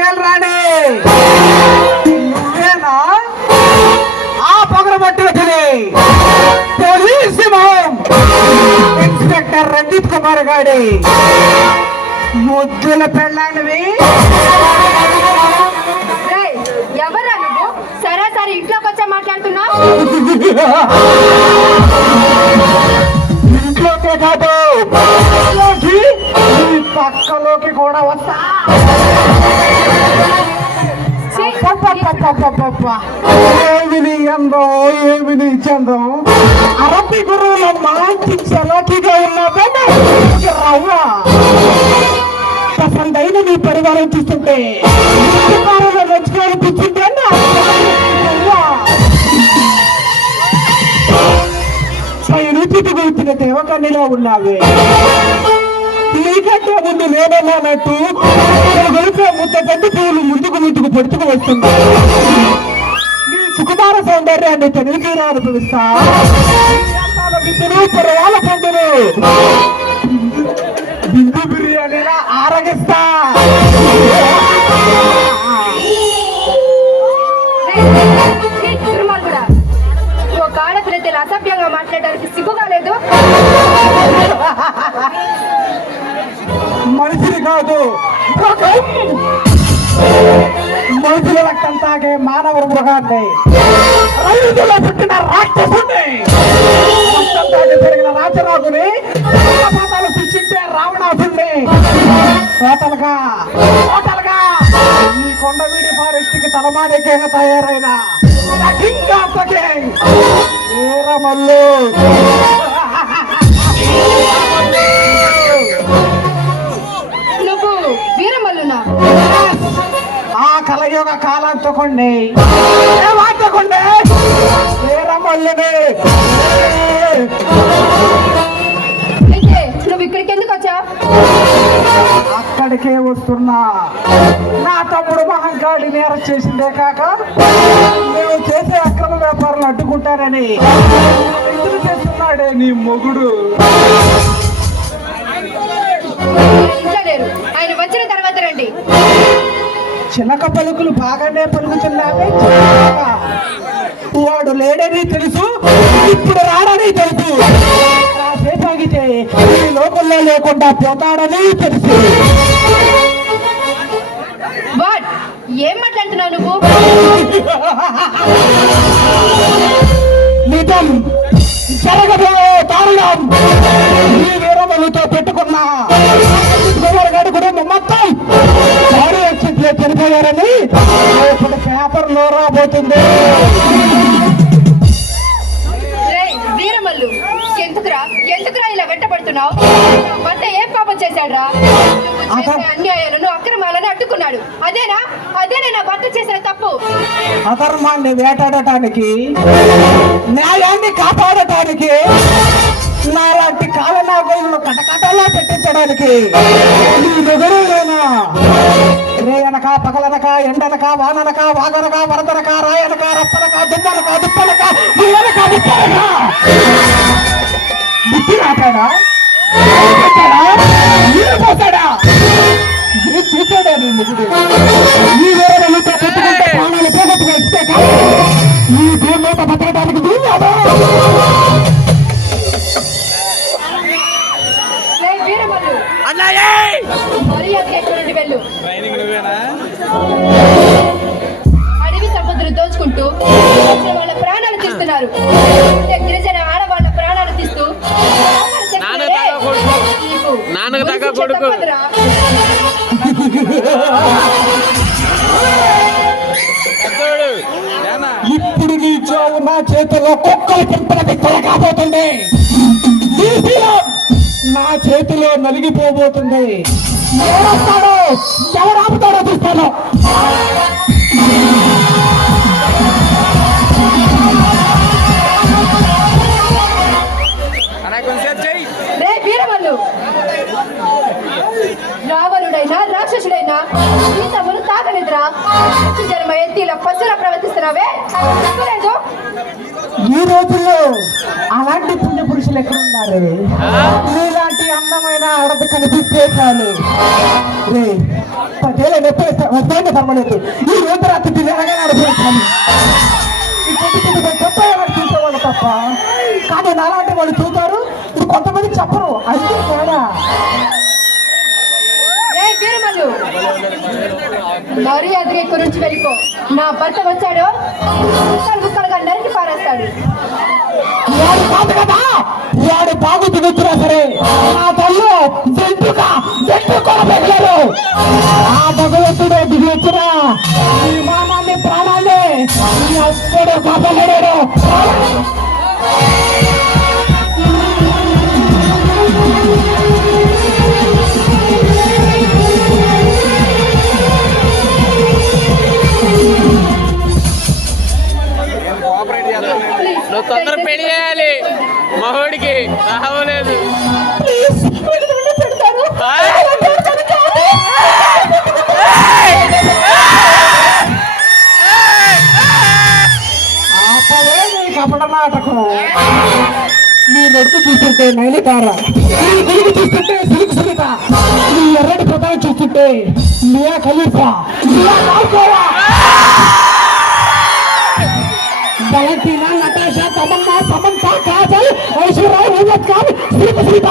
రాజకీయాలు రాని నువ్వేనా ఆ పొగరబట్టి వచ్చింది పోలీస్ సింహం ఇన్స్పెక్టర్ రంజిత్ కుమార్ గాడి ముద్దుల పెళ్ళానివి? ఎవరా నువ్వు? సరాసరి ఇంట్లోకి వచ్చా మాట్లాడుతున్నావు? ఇంట్లోకే కాదు పక్కలోకి కూడా వస్తా. ఏమి నీ అందం, ఏమి నీ చందం, అరబ్బి గురువుల మంచి చలాకీగా ఉన్నదే రవ్వ. పసందైన నీ పరివారం చూస్తుంటే మంచిగా అనిపించిందే పైనుచికి గురించిన దేవకన్నిలో ఉన్నావే. నీకంటే ముందు నేనన్నానట్టు గొలిపే ముద్ద గడ్డి పూలు ముందుకు పొడుచుకు వస్తుంది. నీ సుకుమార సౌందర్యాన్ని తెలివితీరా అనుభవిస్తా. పొరవాల పొందులు బిందు బిర్యానీలా ఆరగిస్తా. ఒక ఆడపిల్లతో అసభ్యంగా మాట్లాడడానికి సిగ్గుగా లేదు? మనిషిని కాదు మనుషుల రక్తం తాగే మానవ మృగాన్ని, రైతులో పుట్టిన రాక్షసుని, రక్తం తాగి పెరిగిన రాజరాజుని, సృష్టించే రావణాసుని టోటల్గా ఈ కొండవీడి ఫారెస్ట్ కి తలమానికేగా తయారైన king of the king Veeramallu. నువ్వు వీరమల్లునా? ఆ కలయుగ కాలంతోకండి వీరమల్లుని. అయితే నువ్వు ఇక్కడికి ఎందుకు వచ్చావు? అక్కడికే వస్తున్నా. నా తమ్ముడు మహంకాళిని అరెస్ట్ చేసిందే కాక మేము చేసే అక్రమ వ్యాపారాలు అడ్డుకుంటారని ఎదురు చేస్తున్నాడే నీ మొగుడు. ఆయన వచ్చిన తర్వాత రండి. చిలక పలుకులు బాగానే పలుకుతున్నావే. వాడు లేడని తెలుసు, ఇప్పుడు రాడని తెలుసు, సాగితే ఈ లోకల్లో లేకుండా పోతాడని తెలుసు. ఏం మాట్లాడుతున్నావు నువ్వు? నిజం జరగదు దారుణం. ఈ వీరమల్లుతో పెట్టుకున్న గడు కుటుంబం మొత్తం భారీ యాక్సిడెంట్లో చనిపోయారని ఇప్పుడు పేపర్లో రాబోతుంది. వీరమల్లు ఎందుకురా ఇలా వెంటబడుతున్నావు? భర్త ఏం పాపం చేశాడురా? అన్యాయాలను అక్రమాలను అడ్డుకున్నాడు. అదేనా నా భర్త చేసిన తప్పు? అధర్మాన్ని వేటాడటానికి, న్యాయాన్ని కాపాడటానికి, నాలాంటి కాలనాగోళ్ళు కటకటలా పెట్టించడానికి నీ దగ్గరేనా? రేయనక పగలనక ఎండనక వాననక వాగనక వరదనక రాయనక రప్పనక దుమ్మనక దుప్పనక బుద్ధి రాపాడా పోతాడా? చూసాడా నీ ముగ్గుడు? ఈ వేరలతో పెట్టుకుంటే ప్రాణాలు పోగొట్టుకు వస్తే ఈ దేవుత బతకడానికి వీల్లేదా? అడవి సంపదలు దోచుకుంటూ వాళ్ళ ప్రాణాలు తీస్తున్నారు. గిరిజన ఆడవాళ్ళ ప్రాణాలు తీస్తూ ఇప్పుడు నీ చావు నా చేతిలో కుక్కలు పెంపలకి కాబోతుంది. నా చేతిలో నలిగిపోబోతుంది. ఎవరు ఆపుతాడో చూస్తాను. వీరమల్లు, రావణుడైనా రాక్షసుడైనా ఈ తమ్మును తాగనిద్రా? జన్మ ఎత్తిలా పశువులా ప్రవర్తిస్తున్నావే? ఈ రోజుల్లో అలాంటి పుణ్య పురుషులు ఎక్కడున్నారు? నీలాంటి అందమైన ఆడది కనిపిస్తే చాలు రే 10 ఏళ్ళు వద్దైనా పర్వాలేదు. ఈ రోజు రాత్రి పిల్లలుగా నడిపించాలి. తప్ప ఎవరు చూసేవాళ్ళు తప్ప, కానీ నాలాంటి వాళ్ళు చూస్తారు. ఇప్పుడు కొంతమంది చెప్పరు, అయితే తేడా. మరీ అదిగే గురించి వెళ్ళిపో. నా భర్త వచ్చాడు, ముక్కలుగా నరికి పారేస్తాడు. వాడు కాదు కదా, వాడు బాగు దిగుతున్నా సరే నా తల్లు వెంట్రుకోలేరు. ఆ భగవంతుడే దిగి వచ్చిన ఈ మానాన్ని ప్రాణాన్ని ఎప్పుడు కాపాడాడు. నువ్వు తొందర పెళ్లి చేయాలి, మహోడికి రావలేదు. కపట నాటకం. నీ నడుపు చూస్తుంటే నైనితార, నీ గురుగు చూస్తుంటే సిలుకు సునీత, నీ ఎర్రటి ప్రధానం చూస్తుంటే మియా ఖలీఫా, వలంటీనా, నటాషా, తమన్నా, సమంత, కాజల్, ఐశ్వర్య, రజత్ ఖాన్, సిలుకు సునీత,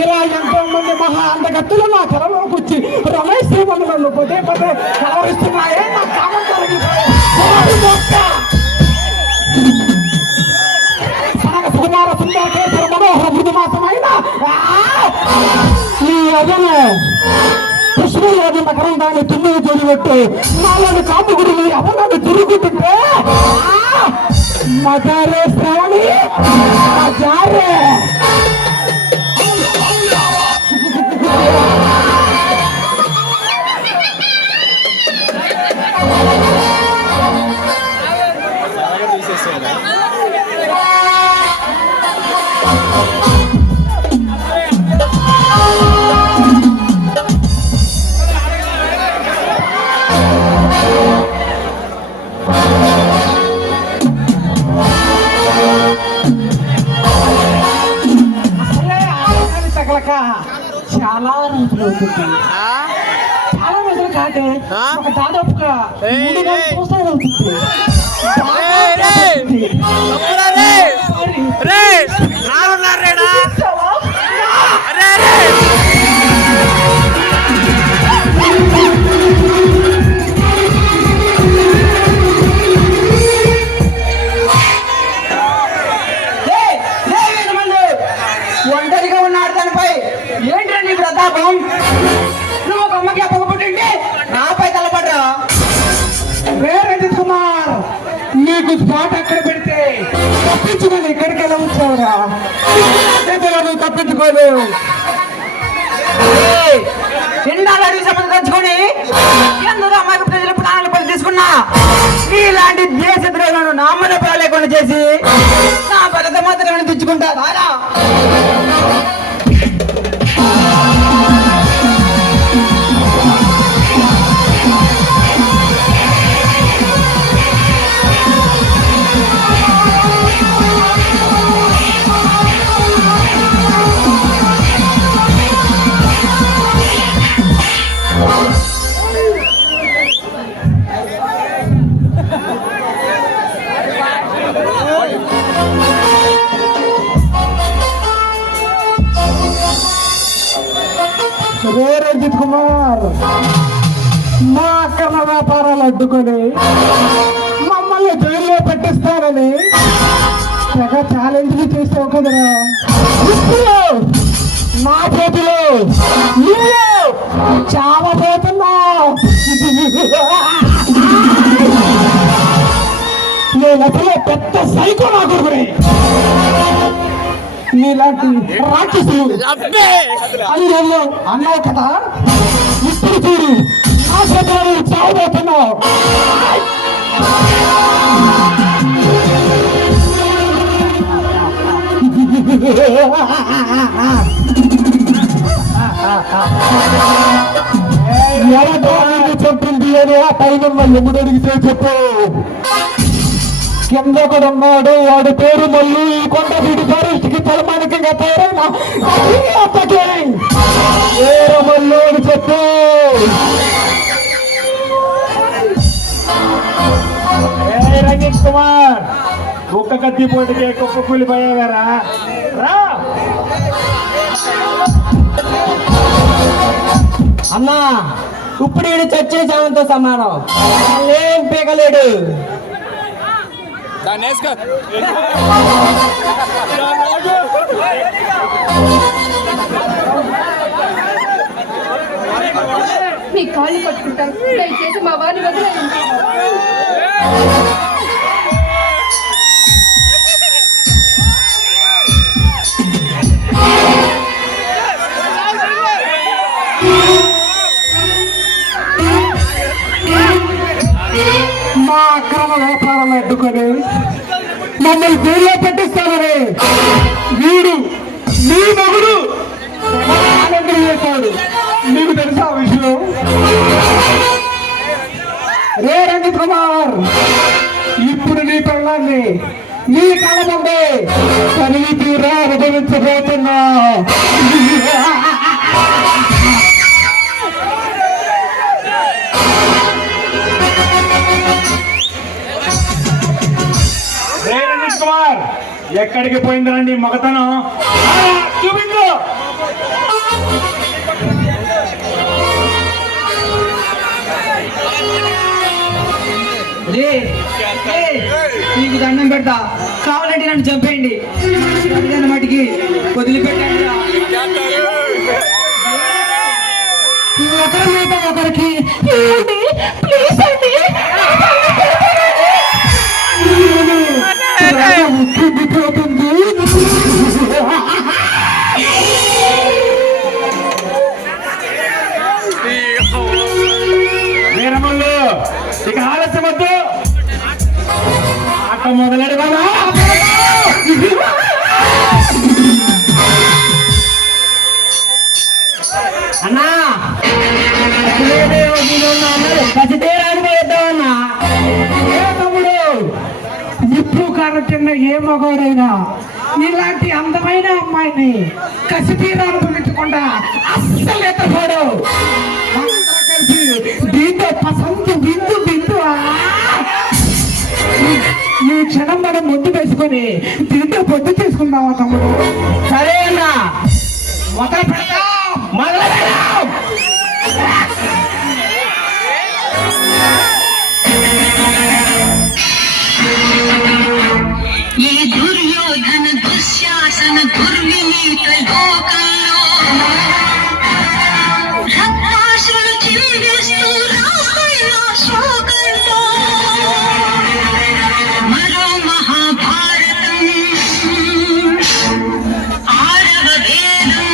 ఇలా ఎంతో మంది మహా అందగత్తులు నా తెరలోకి వచ్చి రమేష్ శ్రీమను నన్ను పదే పదే కలవరిస్తున్నాయే. నా కామం కలిగిపోయి సుకుమార సుందర కేసర మనోహర మృదుమాసమైన ఈ అదను పుష్పలోని నగరం దాన్ని తుమ్మిది తోడిపెట్టి నాలోని కాపుగుడిని అవనాన్ని తిరుగుతుంటే మజారే శ్రావణి మజారే. చాలా రోజులు అవుతుంది, చాలా రోజులు కాదే ఒక దాదాపుగా 3 సంవత్సరాలు అవుతుంది. ఒంటరిగా ఉన్నాడు దానిపై ఏంటంటే నీ ప్రతాపం? నువ్వు ఒక అమ్మకి అప్పకపోతుంటే నాపై తలపడరా? రంజిత్ కుమార్, నీకు స్పాట్ ఎక్కడ పెడితే తప్పించుకొని ఇక్కడికి ఎలా వచ్చావురా? నువ్వు తప్పించుకోలేవు. ఎన్నాళ్ళు అడిగి సంబంధం తెచ్చుకొని ఎందుకు అమ్మాయికి ప్రజల ప్రాణాల పని తీసుకున్నా? ఇలాంటి దేశ ద్రోహులను నా మన లేకుండా చేసి నా భర్త మాత్రమే తెచ్చుకుంటా రారా? రంజిత్ కుమార్, మా అక్రమ వ్యాపారాలు అడ్డుకొని మమ్మల్ని జైల్లో పెట్టిస్తారని తెగ ఛాలెంజ్ చేసావు కదరా. ఇప్పుడు నా చేతిలో నువ్వు చావబోతున్నావు. నేను అసలే పెద్ద సైకో నా కొడుకుని. నీలాంటి రాక్షసులు అని నేను అన్నావు కదా, ఇప్పుడు చూడు నా చేతులు చావబోతున్నావు. ఎలా చెప్పింది అని ఆ పైన ఎప్పుడు అడిగితే చెప్పు. కింద కూడా ఉన్నాడు, వాడి పేరు మల్లు. ఈ కొండ వీడి ఫారెస్ట్కి తలమానికంగా తయారైన పేరు మల్లు అని చెప్పు. రంజిత్ కుమార్, కుక్క కత్తి పోటీకి కుక్క కూలిపోయావారా? రా అన్నా, ఇప్పుడు ఈడు చచ్చే చావంతో సమానం. ఏం పీకలేడు. దాన్ని వేసుకో. మీ కాళ్ళు పట్టుకుంటాను, దయచేసి మా వారిని వదిలేయండి. మా అక్రమ వ్యాపారాలు అడ్డుకొని మమ్మల్ని జైల్లో పెట్టిస్తామని వీడు మీ మగుడు ఆనందం చేశాడు. నీకు తెలుసా ఆ విషయం? రే రంజిత్ కుమార్, ఇప్పుడు నీ పిల్లల్ని నీ కళ్ళ ముందే కలిగి తీరా అనుభవించబోతున్నా. రంజిత్ కుమార్, ఎక్కడికి పోయిందిరండి మగతనం? చూపించు. నీకు దండం పెడతా, కావాలంటే నన్ను చంపేయండి, మటుకి వదిలిపెట్టండి. ఒకరి మీద ఒకరికి ప్లీజ్ అండి ఉక్కిపోతుంది. వీరమల్లు, ఇక ఆలస్యం వద్దు, ఆట మొదలెడు బాబా. అన్నా, ఖచ్చితంగా తమ్ముడు, ఇప్పుడు కానట్టిన ఏ మగవాడైనా ఇలాంటి అందమైన అమ్మాయిని కసితీరా అనుభవించకుండా అస్సలు ఎత్తపోడు. మనందరం కలిసి దీంతో పసందు బిందు బిందు ఈ క్షణం మనం ముందు వేసుకొని దీంతో పొద్దు చేసుకుందామా తమ్ముడు? సరే అన్నా, మొదలు పెడతాం. ఈ దుర్యోధన దుశ్శాసన దుర్వినీత లోకంలో రక్తాశ్రులు చిందిస్తూ రాస్తున్న శోకంలో మరో మహాభారతం ఆరవ వేదం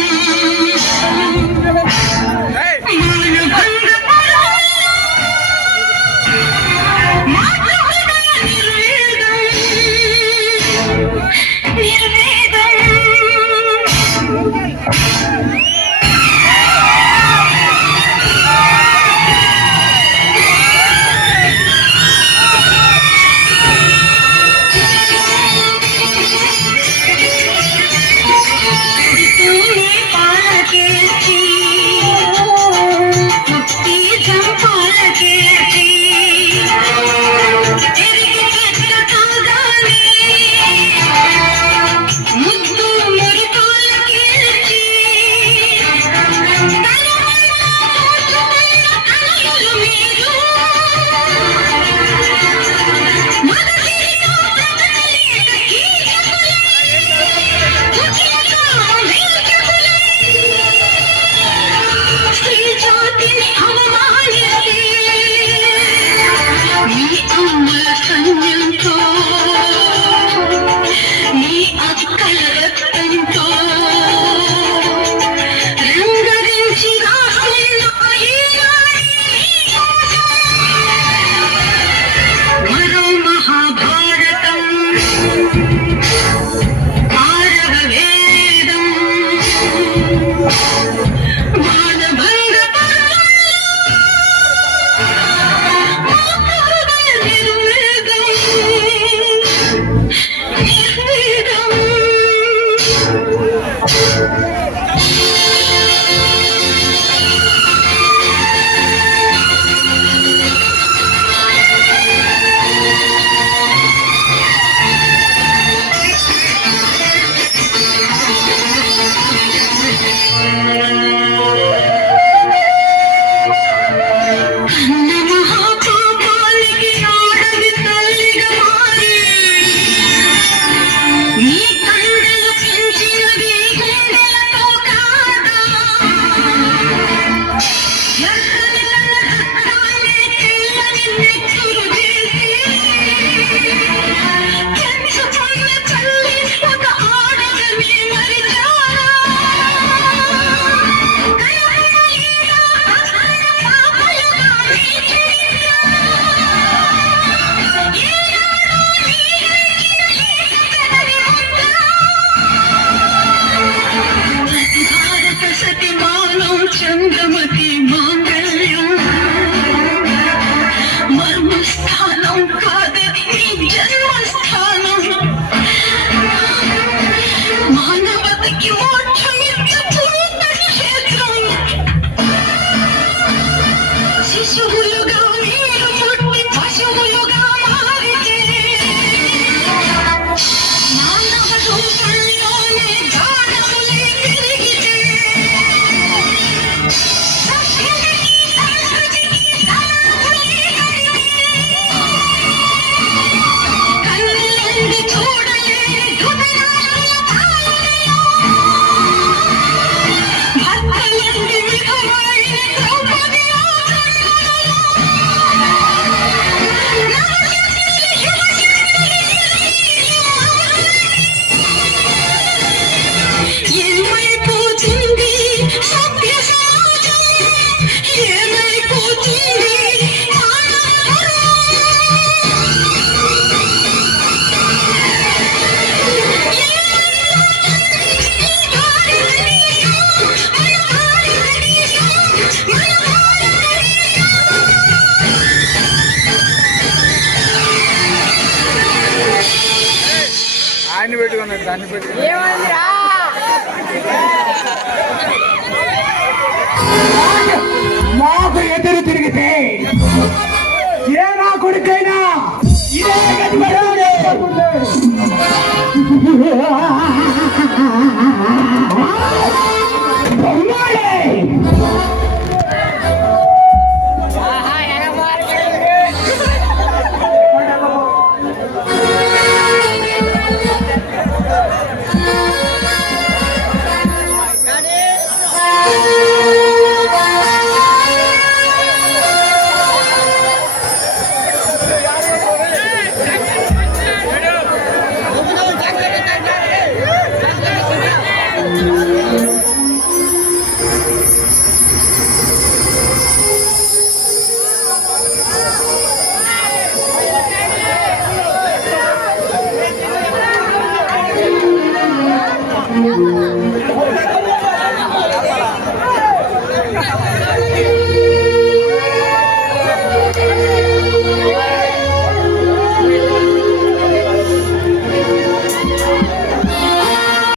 దాన్ని పెట్టుకున్నాడు దాన్ని పెట్టుకున్నాడు మాకు ఎదురు తిరిగితే ఏ నా కొడుకైనా ఇదే గది పడుతుంది. బ్రహ్మాడే.